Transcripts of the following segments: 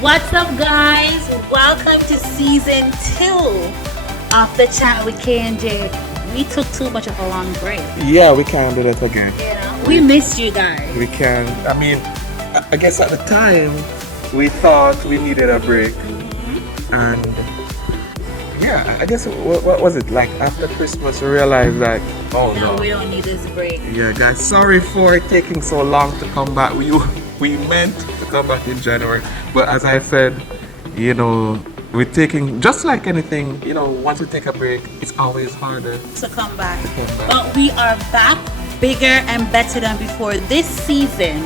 What's up, guys? Welcome to season 2 of the chat with K&J. We took too much of a long break. Yeah, we can do that again. We missed you guys. We can. I mean, I guess at the time we thought we needed a break, and yeah, I guess what was it like after Christmas? We realized that No, we don't need this break. Yeah, guys, sorry for it taking so long to come back. We meant to come back in January, but as I said, we're taking, just like anything, once we take a break, it's always harder To come back. to come back. But we are back bigger and better than before. This season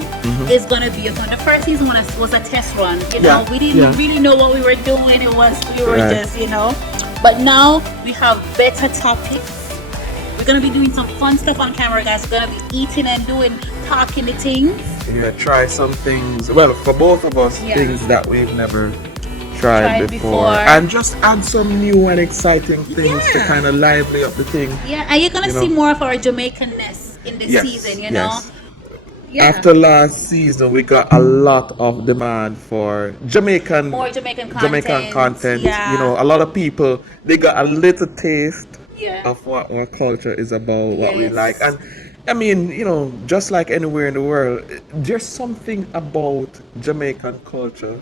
is going to be fun. The first season was a test run. Yeah, We didn't really know what we were doing. We were Right. just, But now we have better topics. We're going to be doing some fun stuff on camera, guys. We're going to be eating and talking the things. Yeah, try some things. Well, for both of us, Yeah. things that we've never tried before, and just add some new and exciting things to Yeah. kind of lively up the thing. Yeah, and you're going to You see know. more of our Jamaican-ness in this Yes, season, yes. Yeah. After last season, we got a lot of demand for Jamaican More Jamaican content. Yeah. A lot of people, they got a little taste Yeah. of what our culture is about, what we Yes. like. And I mean, just like anywhere in the world, there's something about Jamaican culture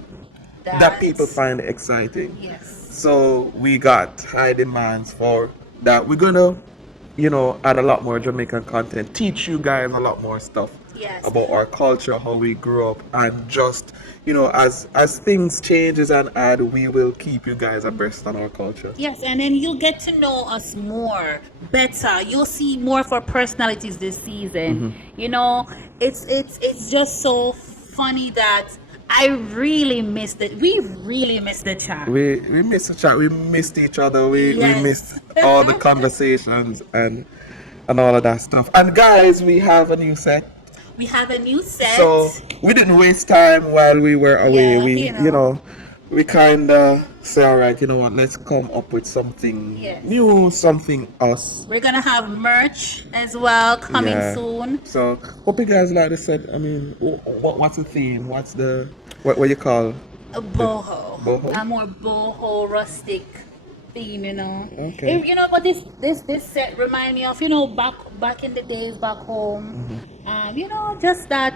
that people find exciting. Yes. So we got high demands for that. We're gonna, add a lot more Jamaican content, teach you guys a lot more stuff Yes. about our culture, how we grew up, and just, as things changes and add, we will keep you guys abreast on our culture. Yes, and then you'll get to know us more, better. You'll see more of our personalities this season. It's just so funny that I really missed it. We really missed the chat. We missed the chat. We missed each other. We Yes. missed all the conversations and all of that stuff. And guys, we have a new set. We have a new set. So we didn't waste time while we were away. Yeah, We kind of say, all right, you know what? Let's come up with something Yes. new, something us. We're gonna have merch as well coming Yeah. soon. So hope you guys like the set. I mean, what's the theme? What's the what you call? A boho. Boho? A more boho rustic theme, Okay. But this set remind me of, back in the days back home. Just that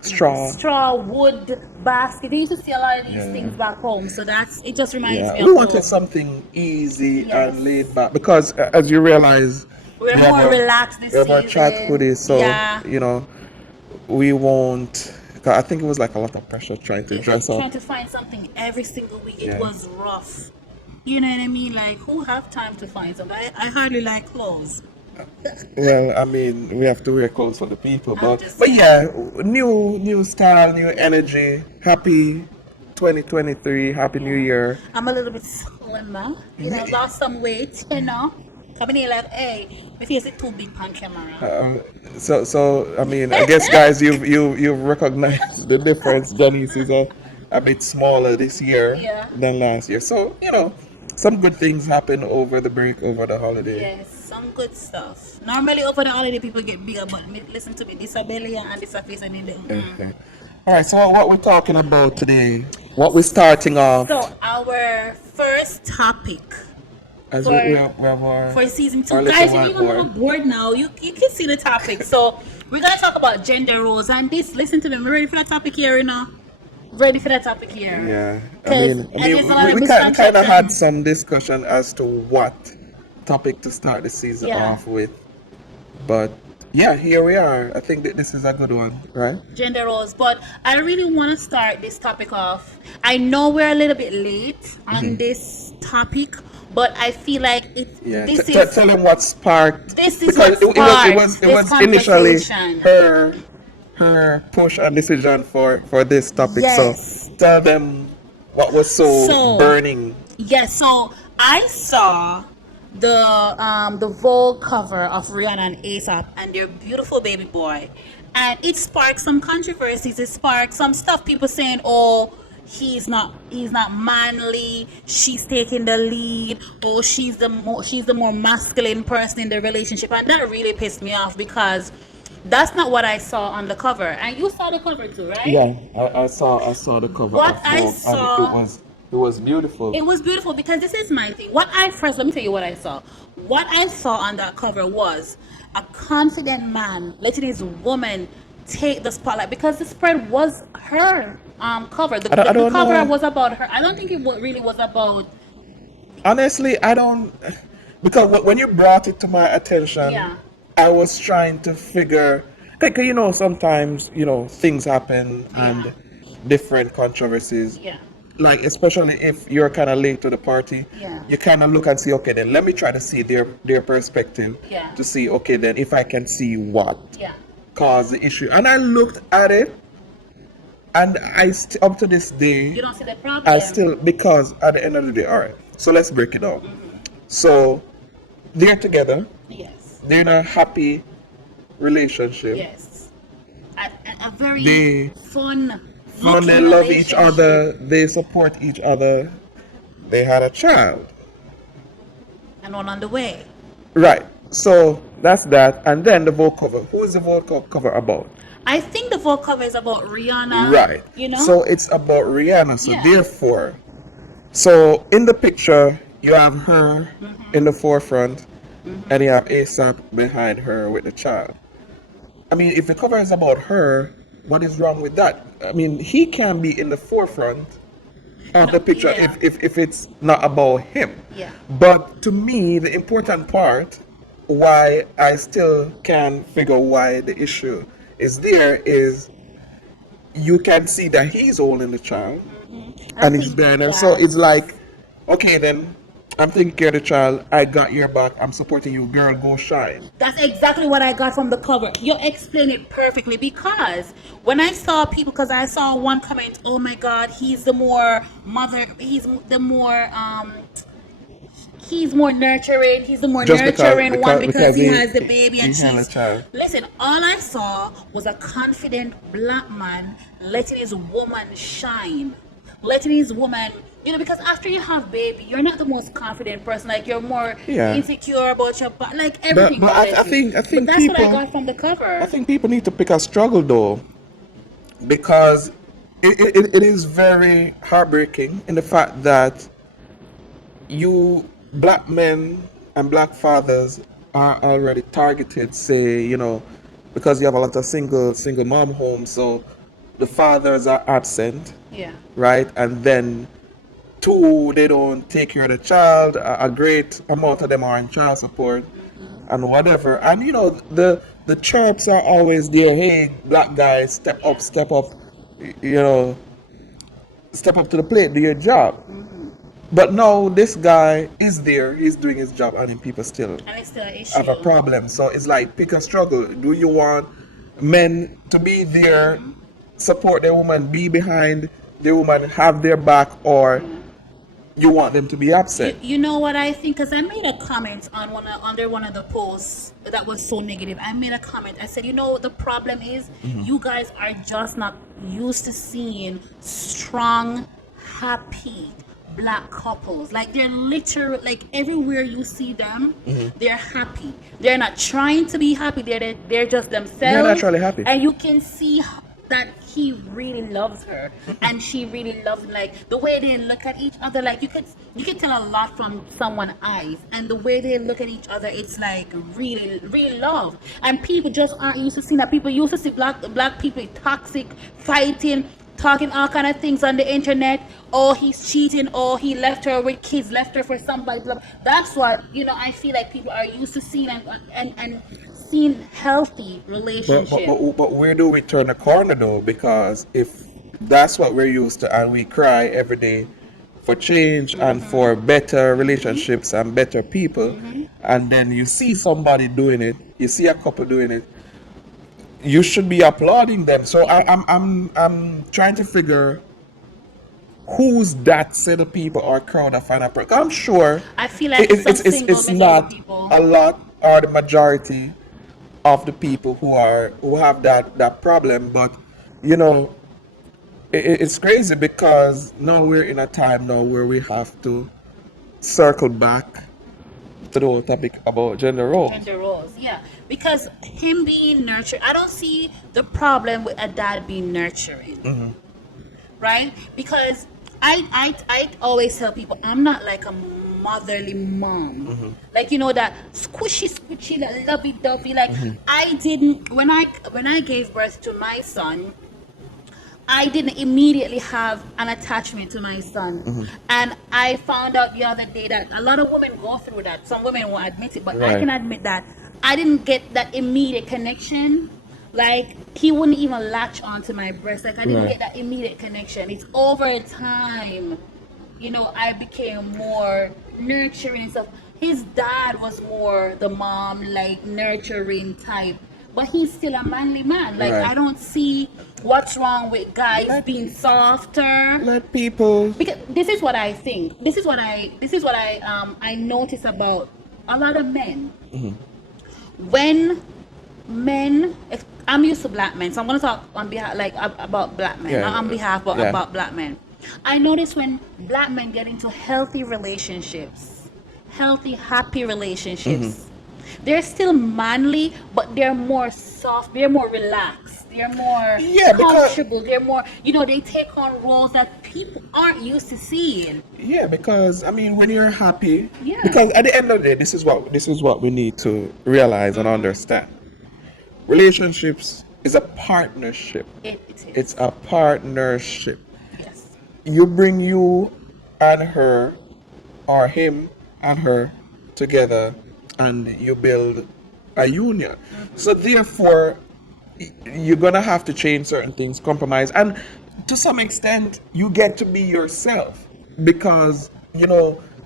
straw wood basket. You used to see a lot of these Yeah. things back home. So it just reminds Yeah, me we of wanted home. something easy Yes. and laid back because, as you realize, We're we have more a- relaxed this we have our season. chat hoodies, so Yeah. we won't. 'Cause I think it was like a lot of pressure trying to dress Trying up. to find something every single week. Yeah. It was rough. You know what I mean? Like, who have time to find something? I hardly like clothes. Well, I mean, we have to wear clothes for the people, I'm just but yeah, new style, new energy. Happy 2023, happy New Year. I'm a little bit slimmer. Lost some weight, Coming here like, hey, my face is too big on camera. So I mean, I guess guys, you've recognized the difference. Janese is a bit smaller this year Yeah. than last year. So some good things happen over the break, over the holiday. Yes, some good stuff. Normally over the holiday people get bigger, but listen to me, this a belly and this a face and this. Okay. All right. So what we're talking about today? What we're starting off So our first topic as for- we have our for season 2, our little guys, if you're whiteboard. on board now, you can see the topic. So we're gonna talk about gender roles and this. Listen to them. Ready for that topic here, Ready for that topic here. Yeah, I 'Cause mean, there's a lot of we kind of had misconceptions. some discussion as to what topic to start the season Yeah. off with, but yeah, here we are. I think that this is a good one, right? Gender roles, but I really want to start this topic off. I know we're a little bit late on this topic, but I feel like Yeah, this tell them what sparked. This is because what it sparked was this initially conversation. her push and decision for this topic. Yes. So tell them what was so burning. Yes, so I saw the Vogue cover of Rihanna and ASAP and their beautiful baby boy, and it sparked some controversies. It sparked some stuff. People saying, "Oh, he's not manly. She's taking the lead. Oh, she's the more masculine person in the relationship," and that really pissed me off because That's not what I saw on the cover. And you saw the cover too, right? Yeah, I saw the cover What of I Vogue, and it saw, was it was beautiful. it was beautiful because this is my thing. Let me tell you what I saw. What I saw on that cover was a confident man letting his woman take the spotlight because the spread was her cover. The, I the, the don't cover know. was about her. I don't think it really was about. Honestly, I don't, because when you brought it to my attention, Yeah. I was trying to figure. Like, sometimes things happen Yeah. and different controversies. Yeah. Like, especially if you're kind of late to the party, Yeah. you kind of look and see, okay, then let me try to see their perspective, Yeah. to see, okay, then if I can see what Yeah. caused the issue. And I looked at it, and up to this You day, don't see the I problem. still, because at the end of the day, all right, so let's break it down. So they're together, Yes. they're in a happy relationship. Yes. A very They fun, fun, they looking love each relationship. other, they support each other. They had a child. And one on the way. Right. So that's that. And then the Vogue cover. Who is the Vogue cover about? I think the Vogue cover is about Rihanna. Right. You know? So it's about Rihanna. So Yeah. therefore, so in the picture, you have her in the forefront, and you have ASAP behind her with the child. I mean, if the cover is about her, what is wrong with that? I mean, he can be in the forefront of the picture yeah. if it's not about him. Yeah. But to me, the important part, why I still can figure why the issue is there, is you can see that he's holding the child and he's behind her. So it's like, okay, then I'm taking care of the child. I got your back. I'm supporting you, girl. Go shine. That's exactly what I got from the cover. You explain it perfectly because when I saw people, because I saw one comment, oh my God, he's the more mother, he's more nurturing. He's the more Just nurturing one because he he- has the baby and he had a she's. child. Listen, all I saw was a confident black man letting his woman shine, letting his woman. Because after you have baby, you're not the most confident person. Like you're more Yeah. insecure about your body, like everything. But I bothers you. think But that's what I people- got from the cover. I think people need to pick a struggle though, because it is very heartbreaking in the fact that you black men and black fathers are already targeted, say, because you have a lot of single mom homes, so the fathers are absent, Yeah. right? And then two, they don't take care of the child. A great amount of them are in child support and whatever. And the chirps are always there. Hey, black guys, step up, step up to the plate, do your job. But no, this guy is there. He's doing his job, and then people still And it's still an issue. have a problem. So it's like, pick a struggle. Do you want men to be there, support their woman, be behind the woman, have their back, or you want them to be absent? You know what I think? Because I made a comment on under one of the posts that was so negative. I made a comment. I said, the problem is you guys are just not used to seeing strong, happy black couples. Like they're literally, like everywhere you see them, they're happy. They're not trying to be happy. They're just themselves. They're naturally happy. And you can see that he really loves her and she really loves him. Like the way they look at each other, like you could tell a lot from someone's eyes, and the way they look at each other, it's like really really love. And people just aren't used to seeing that. People used to see black people toxic, fighting, talking all kind of things on the internet. Oh, he's cheating. Oh, he left her with kids, left her for somebody. Blah, blah. That's what I feel like people are used to seeing and seeing healthy relationships. But where do we turn the corner though? Because if that's what we're used to, and we cry every day for change and for better relationships and better people, and then you see somebody doing it, you see a couple doing it, you should be applauding them. So I'm trying to figure who's that set of people or crowd of fan. I'm sure I feel like it's not people. a lot or the majority of the people who have that problem, but it's crazy because now we're in a time now where we have to circle back to the whole topic about gender roles. Gender roles, yeah. Because him being nurtured, I don't see the problem with a dad being nurturing, right? Because I always tell people I'm not like a motherly mom, like that squishy, that lovey-dovey. Like I didn't when I gave birth to my son. I didn't immediately have an attachment to my son. And I found out the other day that a lot of women go through that. Some women won't admit it, but I Right. can admit that I didn't get that immediate connection. Like, he wouldn't even latch onto my breast. Like, I didn't Right. get that immediate connection. It's over time, I became more nurturing and stuff. His dad was more the mom, like, nurturing type. But he's still a manly man. Like, Right. I don't see what's wrong with guys being softer. Let people. Because this is what I think. This is what I notice about a lot of men. When men, I'm used to black men, so I'm gonna talk on behalf, like, about black men, Yeah. not on behalf, but Yeah. about black men. I notice when black men get into healthy relationships, healthy, happy relationships, they're still manly, but they're more soft, they're more relaxed, they're more Yeah, because- comfortable, they're more, they take on roles that people aren't used to seeing. Yeah, because I mean, when you're happy, Yeah. because at the end of the day, this is what we need to realize and understand. Relationships is a partnership. It is. It's a partnership. Yes. You bring you and her, or him and her, together, and you build a union. So therefore, you're gonna have to change certain things, compromise, and to some extent, you get to be yourself because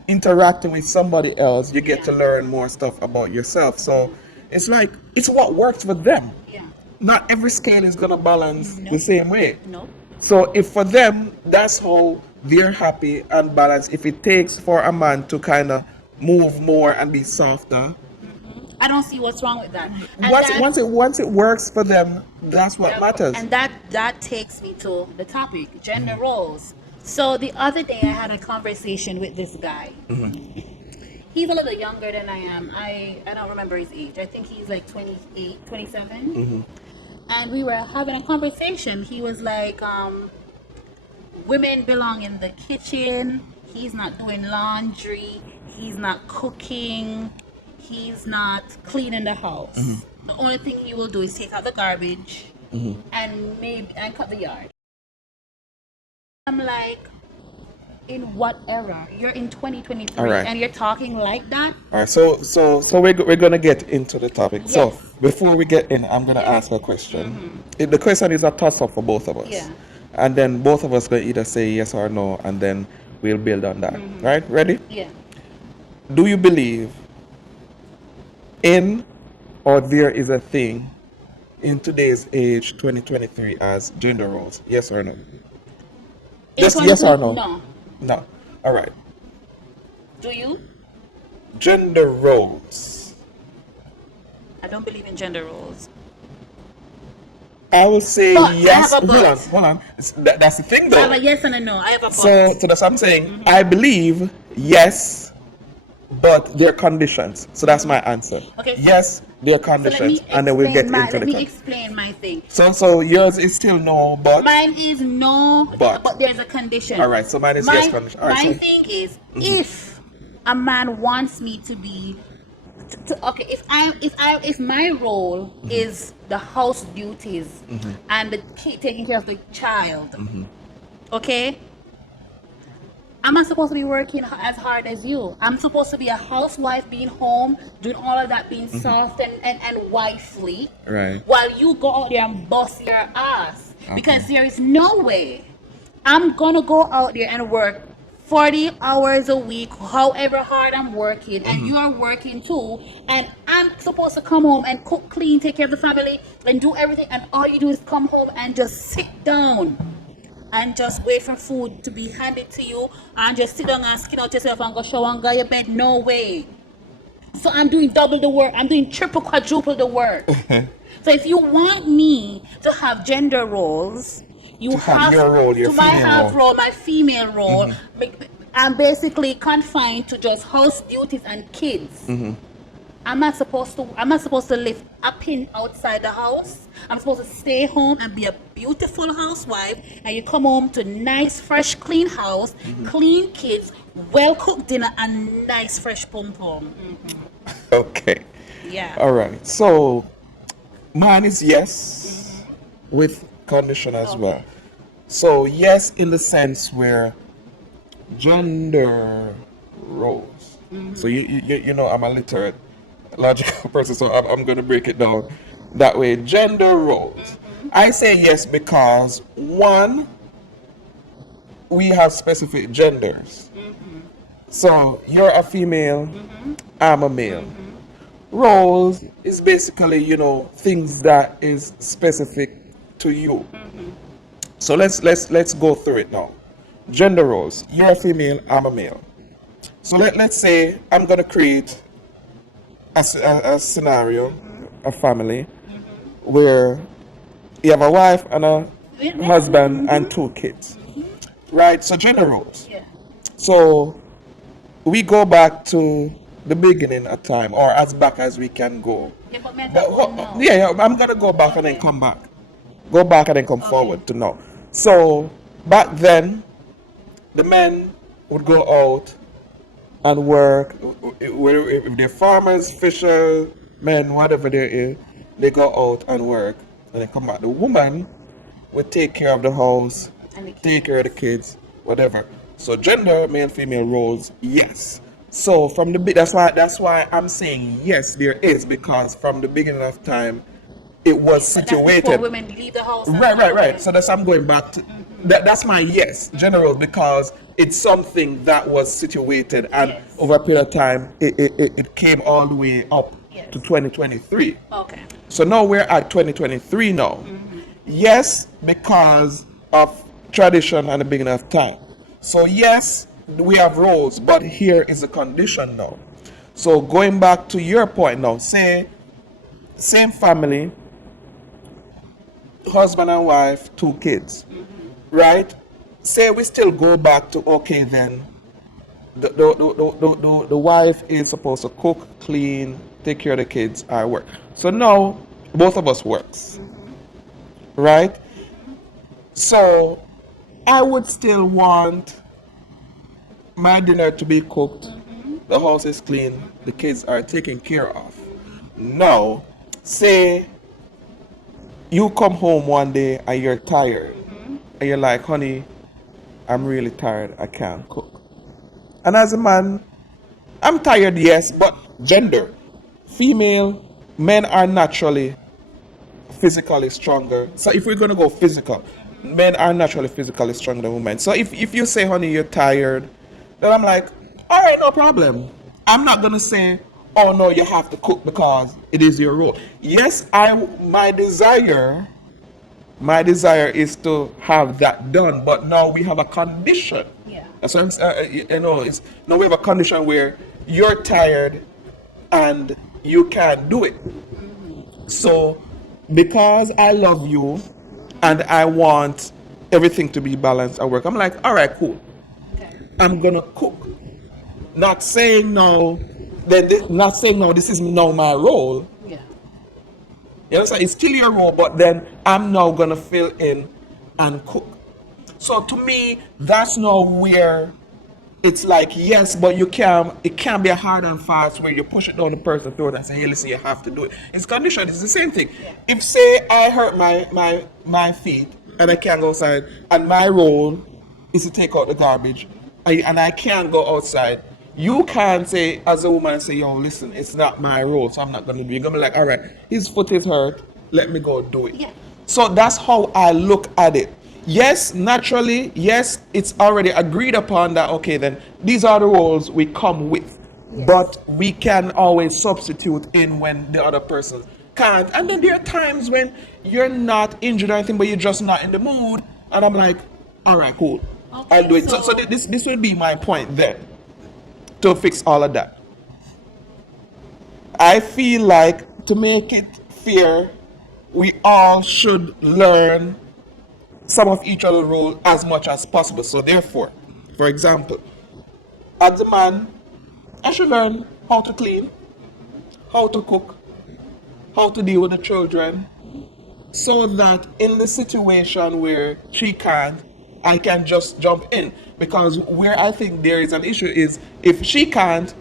interacting with somebody else, you get to learn more stuff about yourself. So it's like it's what works for them. Yeah. Not every scale is gonna balance the same way. No. So if for them, that's how they're happy and balanced. If it takes for a man to kind of move more and be softer, I don't see what's wrong with that. And once it works for them, that's what matters. And that takes me to the topic, gender roles. So the other day I had a conversation with this guy. He's a little younger than I am. I don't remember his age. I think he's like 28, 27. And we were having a conversation. He was like, women belong in the kitchen. He's not doing laundry. He's not cooking. He's not cleaning the house. The only thing he will do is take out the garbage and cut the yard. I'm like, in what era? You're in 2023 All right. and you're talking like that? All right, so we're gonna get into the topic. So Yes. before we get in, I'm gonna ask a question. The question is a toss-up for both of us, Yeah. and then both of us gonna either say yes or no, and then we'll build on that. Right? Ready? Yeah. Do you believe in or there is a thing in today's age, 2023, as gender roles? Yes or no? Just yes or no? No. No. All right. Do you? Gender roles. I don't believe in gender roles. I will say But I yes. have a but. Hold on. That's the thing, I have though. a yes and a no. I have a but. So that's what I'm saying. I believe yes, but there are conditions. So that's my answer. Okay, so- Yes, there are So let me conditions, and then we'll get explain into let the me conditions. explain my thing. So yours is still no, but Mine is no, But. there's a condition. All right, so mine is my, yes condition. All right, my so- thing is, if a man wants me to be, okay, if my role is the house duties and taking care of the child, okay, I'm not supposed to be working as hard as you. I'm supposed to be a housewife, being home, doing all of that, being soft and wifely. Right. While you go out there and bust your ass. Because there is no way I'm going to go out there and work 40 hours a week, however hard I'm working, and you are working too, and I'm supposed to come home and cook, clean, take care of the family, and do everything, and all you do is come home and just sit down and just wait for food to be handed to you and just sit down and skin out yourself and go shower and go to bed. No way. So I'm doing double the work. I'm doing triple, quadruple the work. So if you want me to have gender roles, You have your role, your to my female have role. role, my female role. I'm basically confined to just house duties and kids. I'm not supposed to lift a pin outside the house. I'm supposed to stay home and be a beautiful housewife. And you come home to nice, fresh, clean house, clean kids, well cooked dinner, and nice, fresh pom pom. Okay. Yeah. All right. So mine is yes with condition as well. So yes in the sense where gender roles. So you know I'm a literate logical person, so I'm going to break it down that way. Gender roles. I say yes because one, we have specific genders. So you're a female, I'm a male. Roles is basically, you know, things that is specific to you. So let's go through it now. Gender roles. You're a female, I'm a male. So let's say I'm gonna create a scenario, a family, where you have a wife and a husband and two kids. Right? So gender roles. Yeah. So we go back to the beginning of time, or as back as we can go. Yeah, but men But, don't know. yeah, I'm gonna go back and then come back. Go back and then come forward to now. So back then, the men would go out and work. If they're farmers, fishers, men, whatever there is, they go out and work and then come back. The woman would take care of the house, And the kids. take care of the kids, whatever. So gender, male, female roles, yes. So from the that's why I'm saying yes, there is, because from the beginning of time, it was That's situated. before women leave the house. Right. So that's I'm going back to that's my yes, general, because it's something that was situated, and Yes. over a period of time it came all the way up Yes. to 2023. Okay. So now we're at 2023 now. Yes, because of tradition and the beginning of time. So yes, we have roles, but here is a condition now. So going back to your point now, say same family, husband and wife, two kids, right? Say we still go back to, okay, then the wife is supposed to cook, clean, take care of the kids, I work. So now both of us works, right? So I would still want my dinner to be cooked, the house is clean, the kids are taken care of. Now, say you come home one day and you're tired, and you're like, honey, I'm really tired, I can't cook. And as a man, I'm tired, yes, but gender, female, men are naturally physically stronger. So if we're gonna go physical, men are naturally physically stronger than women. So if you say, honey, you're tired, then I'm like, all right, no problem. I'm not gonna say, oh no, you have to cook because it is your role. Yes, my desire is to have that done, but now we have a condition. Yeah. That's what I'm saying. Now we have a condition where you're tired and you can't do it. So because I love you and I want everything to be balanced at work, I'm like, all right, cool. Okay. I'm gonna cook. Not saying no. Not saying no. This is now my role. Yeah. You understand? It's still your role, but then I'm now gonna fill in and cook. So to me, that's now where it's like yes, but it can't be a hard and fast where you push it down the person's throat and say, hey, listen, you have to do it. It's conditioned. It's the same thing. If say I hurt my feet and I can't go outside, and my role is to take out the garbage, and I can't go outside, you can't say as a woman, say, yo, listen, it's not my role, so I'm not gonna do it. You're gonna be like, all right, his foot is hurt, let me go do it. Yeah. So that's how I look at it. Yes, naturally, yes, it's already agreed upon that, okay, then these are the roles we come with. Yes. But we can always substitute in when the other person can't. And then there are times when you're not injured or anything, but you're just not in the mood. And I'm like, all right, cool. Okay, I'll do it. So so- this will be my point then, to fix all of that. I feel like to make it fair, we all should learn some of each other role as much as possible. So therefore, for example, as a man, I should learn how to clean, how to cook, how to deal with the children, so that in the situation where she can't, I can just jump in. Because where I think there is an issue is if she can't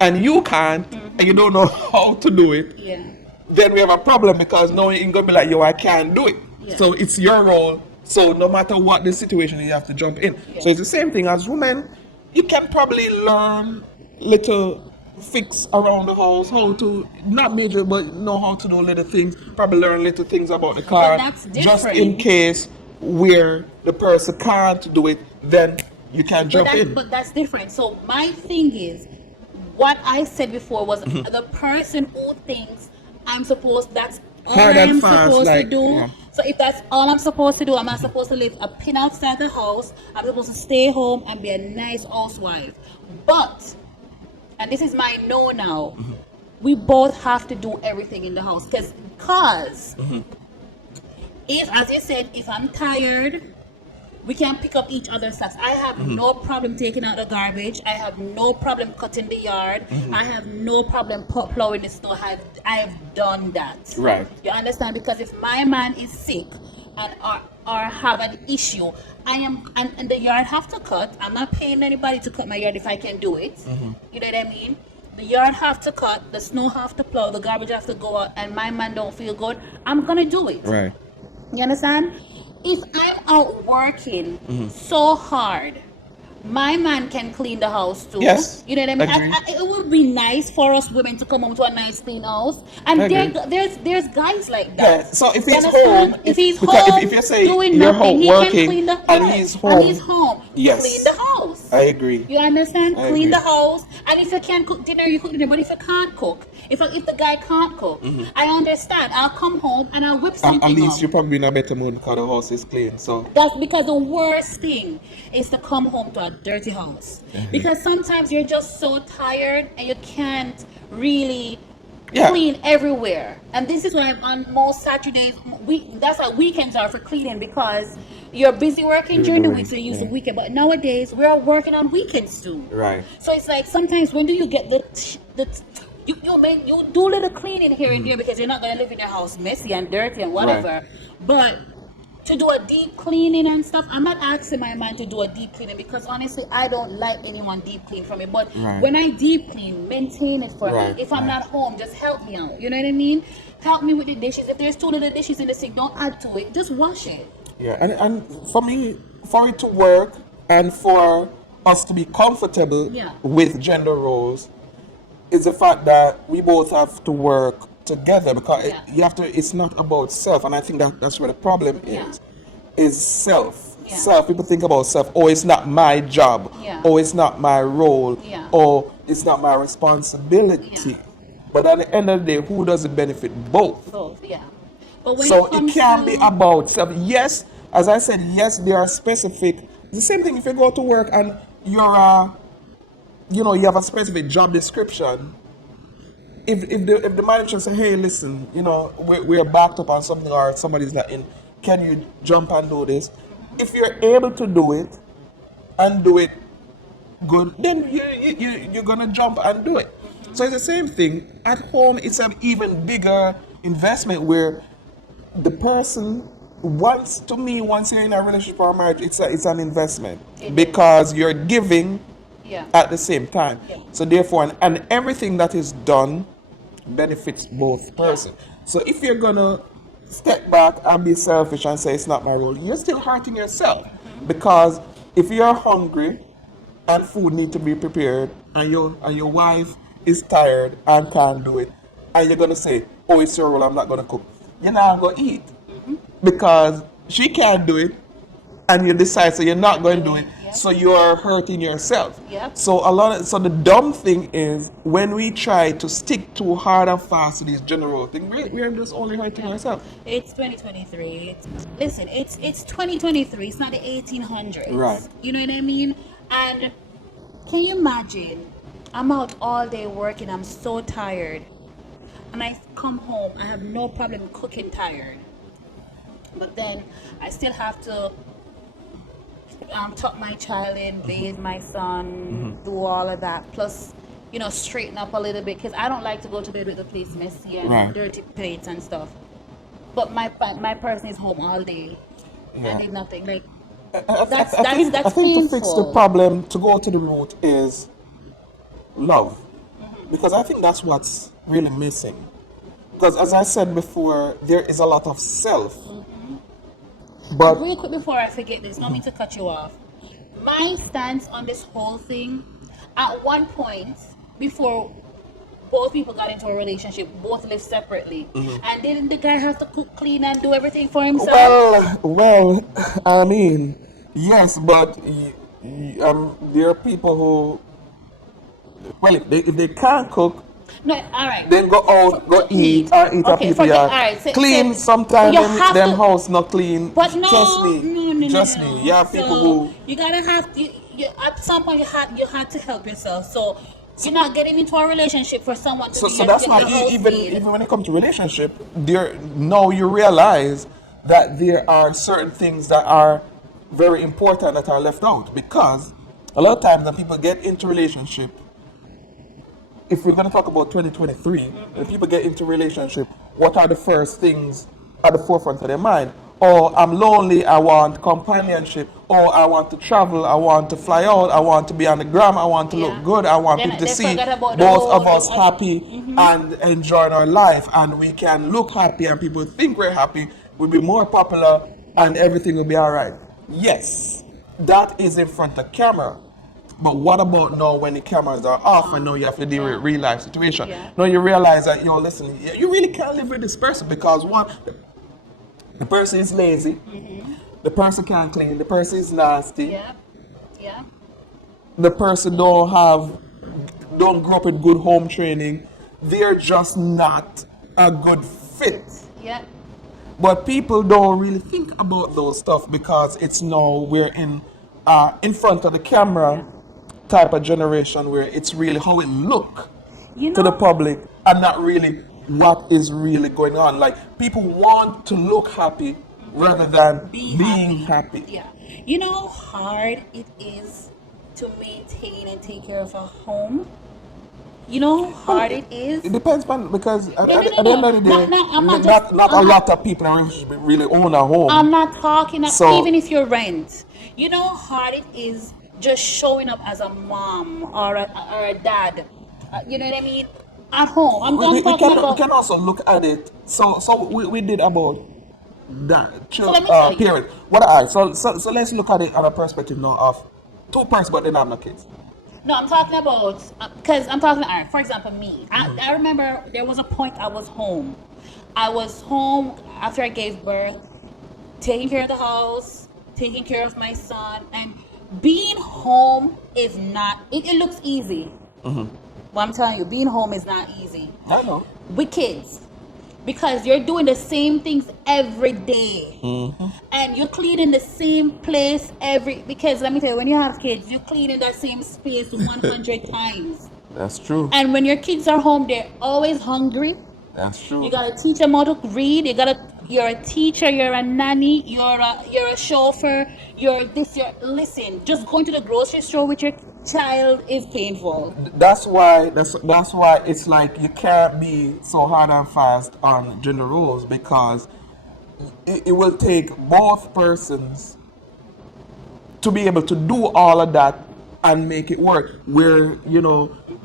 and you can't and you don't know how to do it, Yeah. then we have a problem because now you're gonna be like, yo, I can't do it. Yeah. So it's your role. So no matter what the situation, you have to jump in. Yeah. So it's the same thing as women. You can probably learn little fix around the house, how to not major, but know how to do little things. Probably learn little things about the car, that's just different. in case where the person can't do it. Then you can jump in. But that's different. So my thing is, what I said before was the person who thinks that's all Hard and I'm fast, supposed to like, do. yeah. So if that's all I'm supposed to do, I'm not supposed to leave a pin outside the house. I'm supposed to stay home and be a nice housewife. But, and this is my no now, we both have to do everything in the house. Because if, as you said, if I'm tired, we can pick up each other's stuff. I have no problem taking out the garbage. I have no problem cutting the yard. I have no problem plowing the snow. I have done that. Right. You understand? Because if my man is sick and or have an issue, I am and the yard have to cut. I'm not paying anybody to cut my yard if I can do it. You know what I mean? The yard have to cut, the snow have to plow, the garbage have to go out, and my man don't feel good. I'm gonna do it. Right. You understand? If I'm out working so hard, my man can clean the house too. Yes. You know what I mean? Agree. It would be nice for us women to come home to a nice clean house. And there's guys like that. Yeah. So if You he's understand? home, If he's because home if you say doing you're nothing, home he working can clean the house. and he's home, yes. Clean the house. I agree. You understand? I Clean agree. the house. And if you can cook dinner, you cook dinner. But if you can't cook, if the guy can't cook, I understand. I'll come home and I'll whip something At least up. you're probably in a better mood because the house is clean. So That's because the worst thing is to come home to a dirty house. Because sometimes you're just so tired and you can't really clean everywhere. And this is why on most Saturdays, that's why weekends are for cleaning, because you're busy working during the week, so you use the weekend. But nowadays, we're working on weekends too. Right. So it's like sometimes when do you get you do a little cleaning here and there because you're not going to live in your house messy and dirty and whatever. Right. But to do a deep cleaning and stuff, I'm not asking my man to do a deep cleaning because honestly, I don't like anyone deep clean for me. But when I deep clean, maintain it for me. If I'm not home, just help me out. You know what I mean? Help me with the dishes. If there's 2 little dishes in the sink, don't add to it. Just wash it. yeah, and for me, for it to work and for us to be comfortable with gender roles, is the fact that we both have to work together because you have to. It's not about self, and I think that's where the problem is self. Self. People think about self. Oh, it's not my job. Oh, it's not my role. Oh, it's not my responsibility. But at the end of the day, who does it benefit? Both. Both, yeah. But when So it it can't be about self. Yes, as I said, yes, there are specific. The same thing if you go to work and you're you have a specific job description. If the manager say, hey, listen, we're backed up on something or somebody's not in, can you jump and do this? If you're able to do it and do it good, then you're gonna jump and do it. So it's the same thing at home. It's an even bigger investment where the person once you're in a relationship or marriage, it's an investment because you're giving at the same time. So therefore, and everything that is done benefits both persons. So if you're gonna step back and be selfish and say it's not my role, you're still hurting yourself. Because if you're hungry and food need to be prepared and your wife is tired and can't do it, and you're gonna say, oh, it's your role, I'm not gonna cook, you're not gonna eat. Because she can't do it and you decide so you're not going to do it, so you're hurting yourself. So the dumb thing is when we try to stick too hard and fast to these general things, we're just only hurting ourselves. It's 2023. Listen, it's 2023. It's not the 1800s. Right. You know what I mean? And can you imagine? I'm out all day working. I'm so tired, and I come home. I have no problem cooking tired. But then I still have to tuck my child in, bathe my son, do all of that. Plus, straighten up a little bit because I don't like to go to bed with the place messy and Right. dirty plates and stuff. But my person is home all day Yeah. and did nothing. Like I that's think to fix the painful. problem, to go to the root, is love, because I think that's what's really missing. Because as I said before, there is a lot of self, but Real quick before I forget this, not mean to cut you off. My stance on this whole thing, at one point, before both people got into a relationship, both lived separately. And didn't the guy have to cook, clean, and do everything for himself? well, I mean, yes, but there are people who, well, if they can't cook, No, all right. then go out, go eat, or eat a Okay, people forget. All yard. right, Clean sometimes, you have them to. house not clean. But no, Trust me, no. trust me. You have people So who, you gotta have at some point you had to help yourself. So you're not getting into a relationship for someone to so be so that's why your house even maid. even when it comes to relationship, there now you realize that there are certain things that are very important that are left out, because a lot of times when people get into relationship, if we're going to talk about 2023, when people get into relationship, what are the first things at the forefront of their mind? Oh, I'm lonely, I want companionship. Oh, I want to travel, I want to fly out, I want to be on the gram, I want to Yeah. look good, I want Then people to they see forget about both of the us other. happy and enjoying our life, and we can look happy and people think we're happy, we'll be more popular and everything will be all right. Yes, that is in front of camera. But what about now when the cameras are off and now you have to deal with real life situation? Yeah. Now you realize that, listen, you really can't live with this person because one, the person is lazy, the person can't clean, the person is nasty, Yeah. the person don't grow up with good home training, they're just not a good fit. Yeah. But people don't really think about those stuff because it's now we're in front of the camera type of generation where it's really how it look You to the know, public and not really what is really going on. Like people want to look happy rather than being happy. Yeah. You know how hard it is to maintain and take care of a home? You know how hard it is? It depends, man, because at No, no, the no, end no. of the day, I'm not not, just. not a lot of people in a relationship really own a home. I'm not talking So- even if you rent. You know how hard it is just showing up as a mom or a dad. You know what I mean? At home. I'm we talking can, we about. can also look at it. So we did about that let me tell you. parent. What I so let's look at it on a perspective now of two parents, but they don't have no kids. No, I'm talking about because I'm talking. All right, for example, me. I remember there was a point I was home. I was home after I gave birth, taking care of the house, taking care of my son, and being home is not. It looks easy, but I'm telling you, being home is not easy I know. with kids. Because you're doing the same things every day. And you're cleaning the same place because let me tell you, when you have kids, you clean in that same space 100 times. That's true. And when your kids are home, they're always hungry. That's true. You gotta teach them how to read. You're a teacher, you're a nanny, you're a chauffeur, listen, just going to the grocery store with your child is painful. That's why it's like you can't be so hard and fast on gender roles, because it will take both persons to be able to do all of that and make it work. Where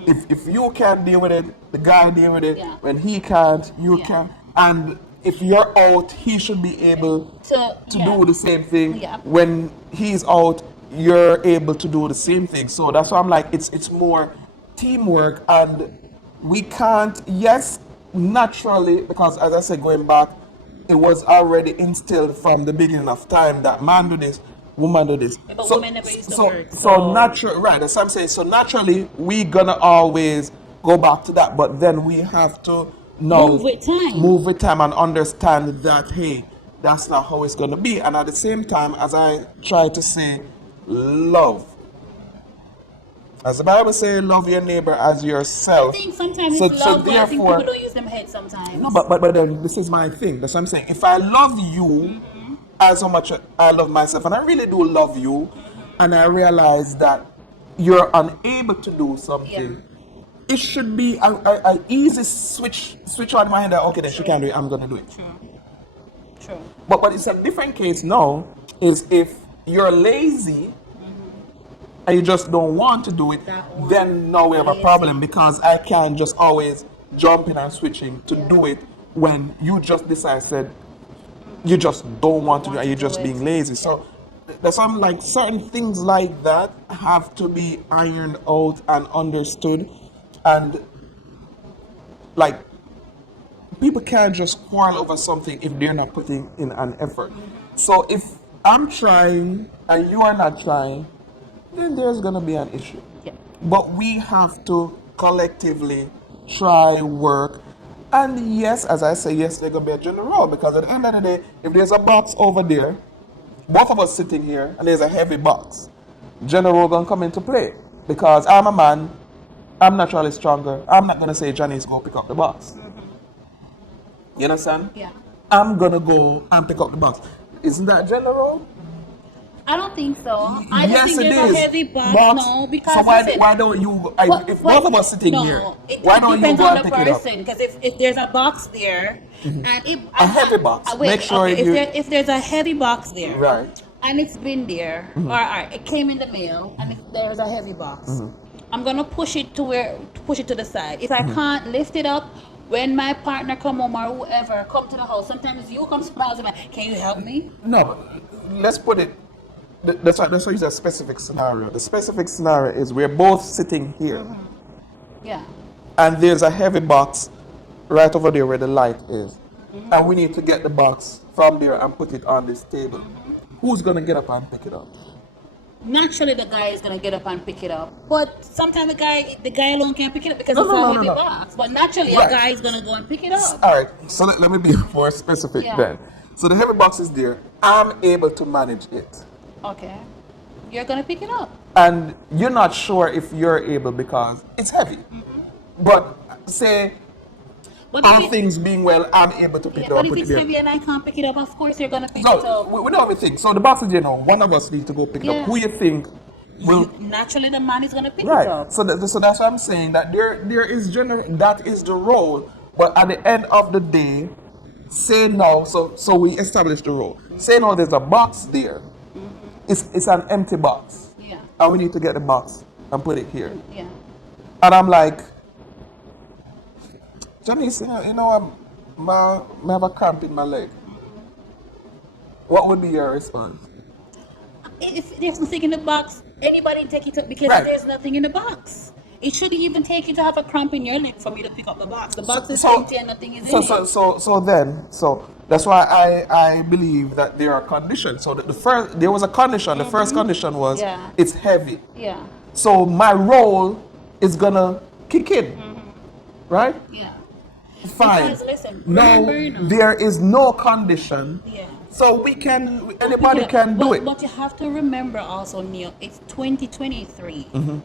if you can't deal with it, the guy deal with it. Yeah. When he can't, you Yeah. can. And if you're out, he should be able to do the same thing. Yeah. When he's out, you're able to do the same thing. So that's why I'm like, it's more teamwork, and we can't. Yes, naturally, because as I said, going back, it was already instilled from the beginning of time that man do this, woman do this. Yeah, but women never used to work, So natural, right? That's what I'm saying. So naturally, we gonna always go back to that, but then we have to now Move with time. and understand that, hey, that's not how it's gonna be. And at the same time, as I try to say, love. As the Bible says, love your neighbor as yourself. I think sometimes So- it's so love, but I think therefore- people don't use them head sometimes. No, but then this is my thing. That's what I'm saying. If I love you, as how much I love myself, and I really do love you, and I realize that you're unable to do something, it should be a easy switch on my hand that okay, then she can do it, I'm gonna do it. True. But it's a different case now, is if you're lazy and you just don't want to do it, then now we have a problem, because I can't just always jump in and switching to do it when you just decided you just don't want to do it and you're just being lazy. So there's some like certain things like that have to be ironed out and understood, and like people can't just quarrel over something if they're not putting in an effort. So if I'm trying and you are not trying, then there's gonna be an issue. Yeah. But we have to collectively try, work, and yes, as I say, yes, there's gonna be a general, because at the end of the day, if there's a box over there, both of us sitting here, and there's a heavy box, general gonna come into play, because I'm a man, I'm naturally stronger. I'm not gonna say Janese go pick up the box. You understand? Yeah. I'm gonna go and pick up the box. Isn't that general? I don't think so. I just Yes, think it there's is. a heavy box But- now, because so why, listen, why don't you? If What- both of us sitting no, here, it why don't you depends go on and the pick it up? person. Because if there's a box there, and if A heavy box. wait, Make sure okay, you- if there's a heavy box there, Right. and it's been there, or it came in the mail, and if there's a heavy box, I'm gonna push it to the side. If I can't lift it up. When my partner come home or whoever come to the house, sometimes you come smiles and can you help me? No, but let's put it. That's why it's a specific scenario. The specific scenario is we're both sitting here, Yeah. and there's a heavy box right over there where the light is, and we need to get the box from there and put it on this table. Who's gonna get up and pick it up? Naturally, the guy is gonna get up and pick it up, but sometimes the guy alone can't pick it up because No, it's no, a no, heavy no, no. box. But naturally, Right. a guy is gonna go and pick it up. All right, so let me be more specific Yeah. then. So the heavy box is there. I'm able to manage it, Okay, you're gonna pick it up. and you're not sure if you're able because it's heavy. But say But all if it- things being well, I'm able to pick it but up. if Put it it's there. heavy and I can't pick it up, of course you're gonna pick it So up. we know everything. So the box is there now. One of us needs to go pick it Yeah. up. Who you think will? Naturally, the man is gonna pick it Right. up. So so that's what I'm saying. That there is that is the role. But at the end of the day, say now. So we establish the role. Say now there's a box there. It's an empty box, Yeah, and we need to get the box and put it here. yeah. And I'm like, Janese, I have a cramp in my leg. What would be your response? If there's nothing in the box, anybody take it up because Right. there's nothing in the box. It shouldn't even take you to have a cramp in your leg for me to pick up the box. The box is empty and nothing is in it. So that's why I believe that there are conditions. So there was a condition. The first condition was Yeah. it's heavy. Yeah, So my role is gonna kick in, right? yeah. Fine. Because, listen, Now remember, you know- there is no condition. Yeah. So anybody can do it. But you have to remember also, Neil, it's 2023. Mm-hmm.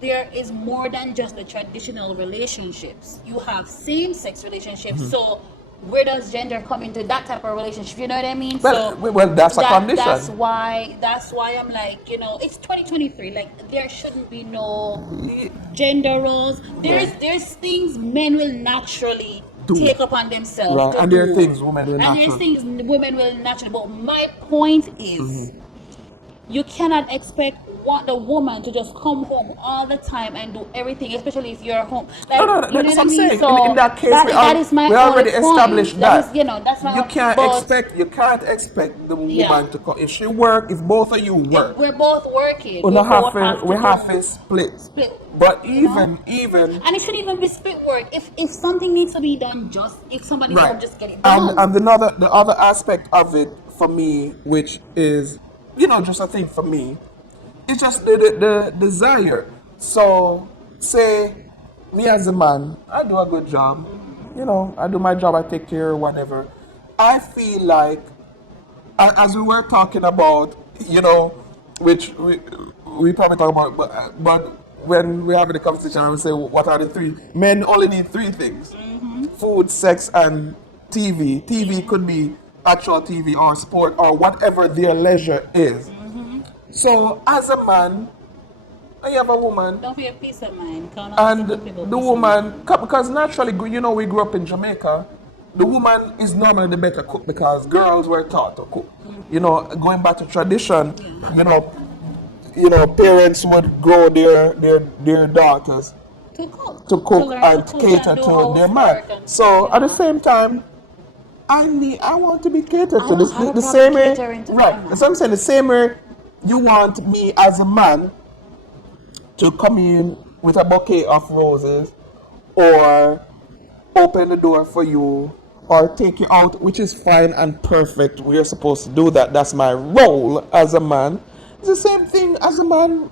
There is more than just the traditional relationships. You have same-sex relationships. Mm-hmm. So where does gender come into that type of relationship? You know what I mean? Well, that's a condition. That's why I'm like, it's 2023. Like there shouldn't be no gender roles. There's things men will naturally Do. take upon themselves. Right, to and there are do. things women will And there's naturally. things women will naturally. But my point is, you cannot expect the woman to just come home all the time and do everything, especially if you're home. Like, No, you know that's what what I I'm mean? saying. So In that case, that is my we already only point. established that. That's my You but can't expect the woman Yeah. to come. If she work, if both of you work, we're both working. we both have to split. split. But You know? even And it shouldn't even be split work. If something needs to be done, if somebody right, can just get it done. and the other aspect of it for me, which is just a thing for me, it's just the desire. So say me as a man, I do a good job. I do my job. I take care, whatever. I feel like, as we were talking about, which we probably talk about, but when we're having a conversation, I would say, what are the three? Men only need three things: food, sex, and TV. TV could be actual TV or sport or whatever their leisure is. So as a man, I have a woman, Don't be a peace of mind. Count on and simple people the peace of mind. woman, because naturally, you know, we grew up in Jamaica. The woman is normally the better cook because girls were taught to cook. You know, going back to tradition, you know, parents would grow their daughters to To cook learn to and cook cater and do to their man. housework and stuff, So you at the know. same time, I want to be catered I to. don't have a The problem same way, catering to my right? That's what man. I'm saying. The same way you want me as a man to come in with a bouquet of roses, or open the door for you, or take you out, which is fine and perfect. We're supposed to do that. That's my role as a man. It's the same thing as a man.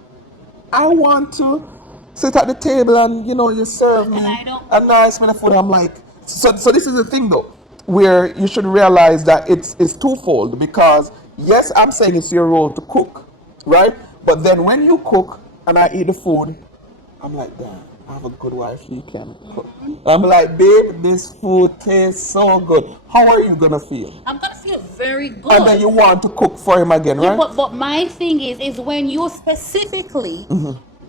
I want to sit at the table and you serve And me I don't. a nice bit of food. I'm like, so this is the thing though, where you should realize that it's twofold, because yes, I'm saying it's your role to cook, right? But then when you cook and I eat the food, I'm like, damn, I have a good wife. She can cook. I'm like, babe, this food tastes so good. How are you gonna feel? I'm gonna feel very And then good. you want to cook for him again, Yeah, right? but my thing is when you specifically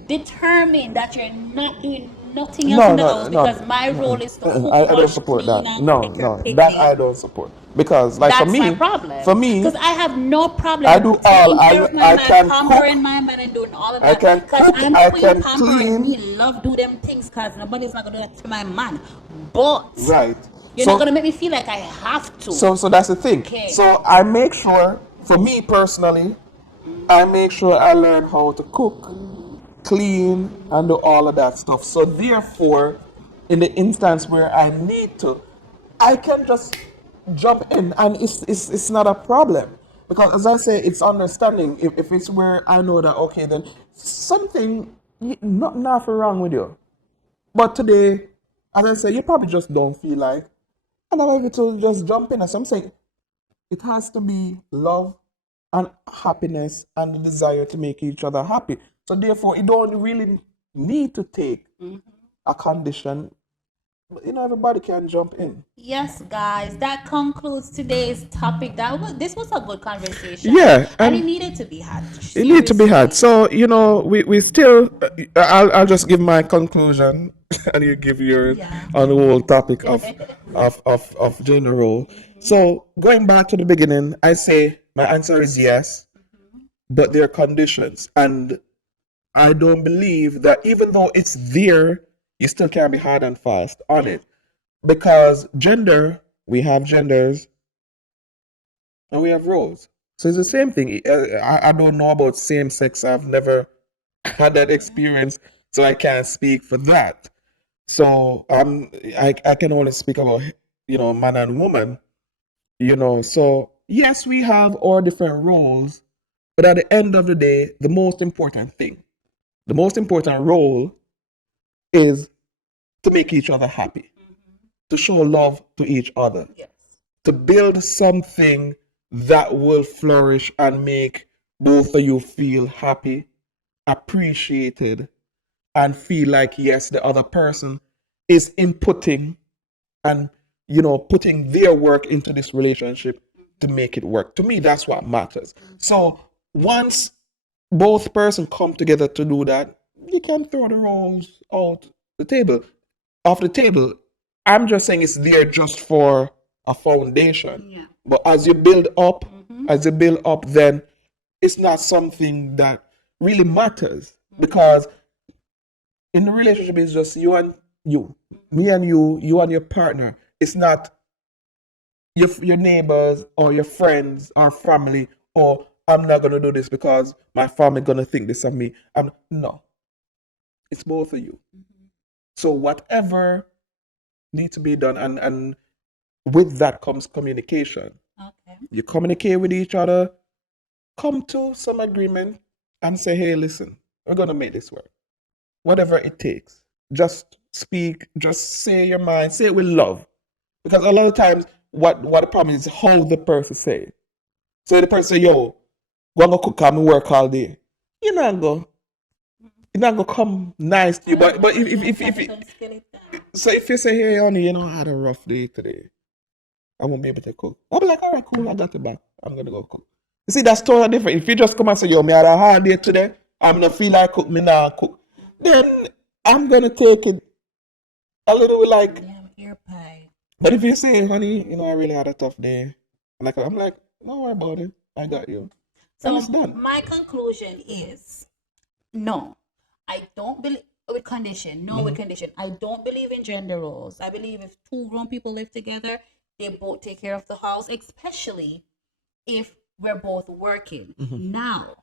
determine that you're not doing nothing else No, in the no, house no. because my role is to cook, I don't wash, support clean, that. and No, take your no, that picnic. I don't support. Because, like, That's my problem. for me, Because I have no problem I do with all. taking care of my I man, can pampering cook. my man, and doing all of I that. can Because cook. I'm I queen can pamper and me clean. love do them things because nobody's not gonna do that to my man. But Right. you're not So, gonna make me feel like I have to. so that's the thing. Okay. So I make sure, for me personally, I make sure I learn how to cook, clean, and do all of that stuff. So therefore, in the instance where I need to, I can just jump in, and it's not a problem. Because as I say, it's understanding. If it's where I know that, okay, then something, nothing wrong with you. But today, as I say, you probably just don't feel like, and I want you to just jump in. As I'm saying, it has to be love and happiness and the desire to make each other happy. So therefore, you don't really need to take a condition. Everybody can jump in. Yes, guys, that concludes today's topic. This was a good conversation, Yeah, and it and needed to be had. it need to be had. Seriously, So we still. I'll just give my conclusion, and you give yours yeah. on the whole topic of gender role. So going back to the beginning, I say my answer is yes, but there are conditions, and I don't believe that even though it's there, you still can't be hard and fast on it, because we have genders and we have roles. So it's the same thing. I don't know about same sex. I've never had that experience, so I can't speak for that. So I can only speak about man and woman. So yes, we have our different roles, but at the end of the day, the most important role is to make each other happy, to show love to each other, Yes. to build something that will flourish and make both of you feel happy, appreciated, and feel like, yes, the other person is inputting and putting their work into this relationship to make it work. To me, that's what matters. So once both person come together to do that, you can throw the roles out the table, off the table. I'm just saying it's there just for a foundation. Yeah. But as you build up, then it's not something that really matters, because in the relationship it's just you and you, me and you and your partner. It's not your neighbors or your friends or family, or I'm not gonna do this because my family gonna think this of me. No, it's both of you. So whatever needs to be done, and with that comes communication. Okay. You communicate with each other, come to some agreement, and say, hey, listen, we're gonna make this work. Whatever it takes. Just speak, just say your mind, say it with love. Because a lot of times what the problem is how the person say it. So the person say, yo, go and go cook and work all day. You're not go. It's not gonna come nice to you. But if so if you say, hey honey, I had a rough day today. I won't be able to cook. I'll be like, all right, cool, I got it back. I'm gonna go cook. You see, that's totally different. If you just come and say, yo, me had a hard day today, I'm gonna feel like cook, me now cook. Then I'm gonna take it a little bit like. Yeah, ear pie. But if you say, honey, you know, I really had a tough day, like I'm like, don't worry about it. I got you. So it's done. my conclusion is no. I don't believe with condition. No, with condition. I don't believe in gender roles. I believe if two grown people live together, they both take care of the house, especially if we're both working. Now,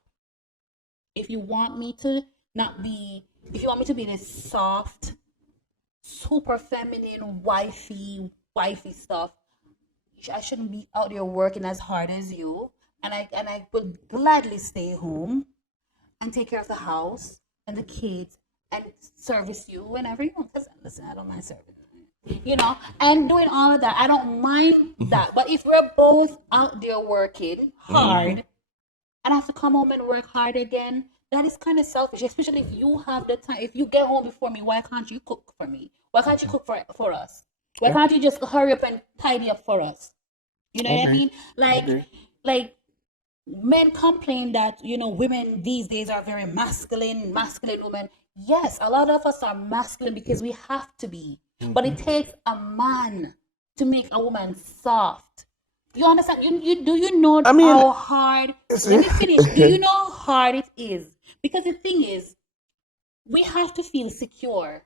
if you want me to if you want me to be this soft, super feminine, wifey stuff, I shouldn't be out there working as hard as you. And I will gladly stay home and take care of the house and the kids and service you whenever you want. Because listen, I don't mind serving. You know, and doing all of that. I don't mind that. But if we're both out there working hard and I have to come home and work hard again, that is kind of selfish, especially if you have the time. If you get home before me, why can't you cook for me? Why can't you cook for us? Why can't you just hurry up and tidy up for us? You know what I mean? Like men complain that, you know, women these days are very masculine women. Yes, a lot of us are masculine because we have to be. But it takes a man to make a woman soft. You understand? Do you know how hard? Let me finish. Do you know how hard it is? Because the thing is, we have to feel secure.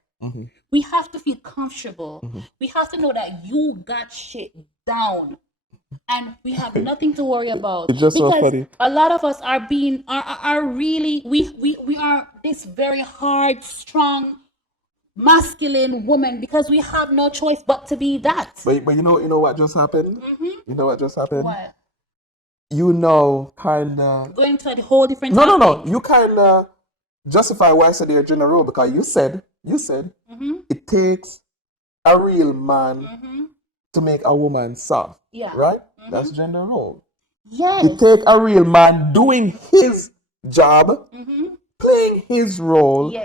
We have to feel comfortable. We have to know that you got shit down, and we have nothing to worry about. It's just because so funny. A lot of us are really we are this very hard, strong, masculine woman because we have no choice but to be that. But you know what just happened? You know what just happened? What? You know, kinda Going to a whole different No. topic. You kinda justify why I said you're general because you said it takes a real man to make a woman soft. Yeah. Right? That's gender role. Yes. It takes a real man doing his job, playing his role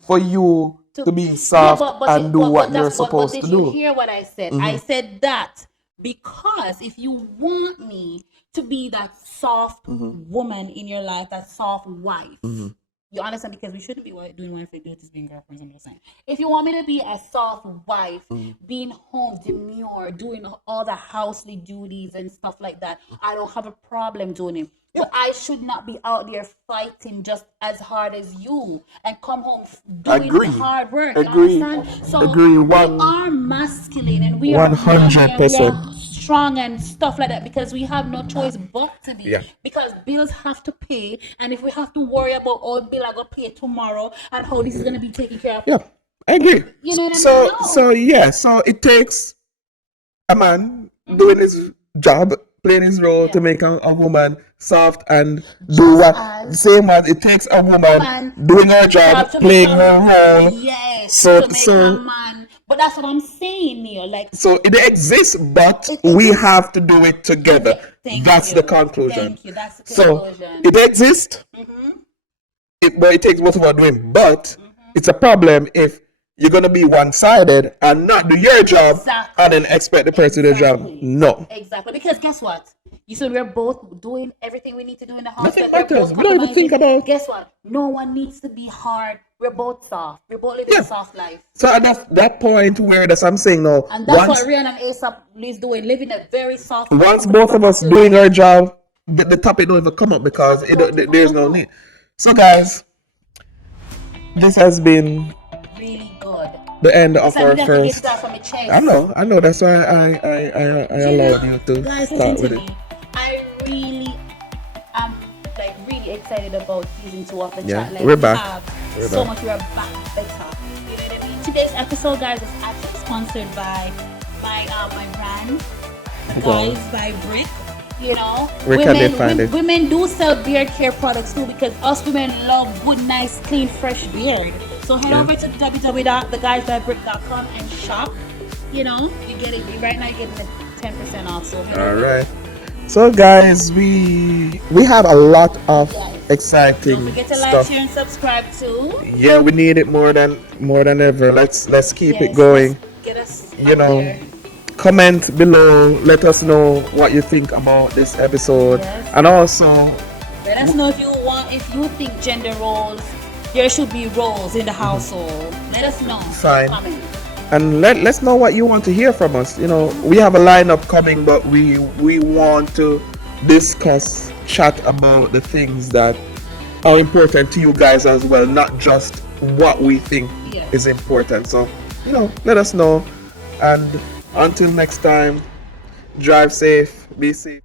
for you to be soft and do what you're supposed to do. Did you hear what I said? I said that because if you want me to be that soft woman in your life, that soft wife, you understand? Because we shouldn't be doing wifely duties being girlfriends. I'm just saying. If you want me to be a soft wife, being home demure, doing all the housely duties and stuff like that, I don't have a problem doing it. But I should not be out there fighting just as hard as you and come home doing the hard work. You understand? So we are masculine and we are 100%. strong and stuff like that because we have no choice but to be. Because bills have to pay, and if we have to worry about bill I gotta pay tomorrow and how this is gonna be taken care of. Yeah, I agree. You know what I mean? So it takes a man doing his job, playing his role to make a woman soft and do what same as it takes a woman doing her job, playing her role. Yes, to make a man. But that's what I'm saying, Neil. Like, so it exists, but we have to do it together. That's the conclusion. Thank you. That's the conclusion. So it exists, but it takes both of us doing. But it's a problem if you're gonna be one-sided and not do your job and then expect the person to do their job. No. Exactly. Because guess what? You said we're both doing everything we need to do in the house. Nothing matters. We don't even think about. Guess what? No one needs to be hard. We're both soft. We're both living a soft life. So at that point where I'm saying now, and that's what Rihanna and ASAP is doing, living a very soft life. Once both of us doing our job, the topic don't even come up because there's no need. So guys, this has been really good. The end of our first. I know. That's why I allowed you to start with it. I really am really excited about season 2 of the chat. Like, we're back. We're back better. You know what I mean? Today's episode, guys, is actually sponsored by my brand, Guys by Brick. You know, where can they find it? Women do sell beard care products too because us women love good, nice, clean, fresh beard. So head over to www.theguysbybrick.com and shop. You know, you get it right now. You're getting 10% off. So all right. So guys, we have a lot of exciting Don't forget to stuff. like, share, and subscribe too. Yeah, we need it more than ever. Let's keep it going. Get us. You know. There. comment below. Let us know what you think about this episode. Yes. And also, Let us know if you think gender roles, there should be roles in the household. Let us know. Fine. Comment. and let's know what you want to hear from us. You know, we have a lineup coming, but we want to discuss, chat about the things that are important to you guys as well, not just what we think Yes. is important. So, you know, let us know. And until next time, drive safe, be safe.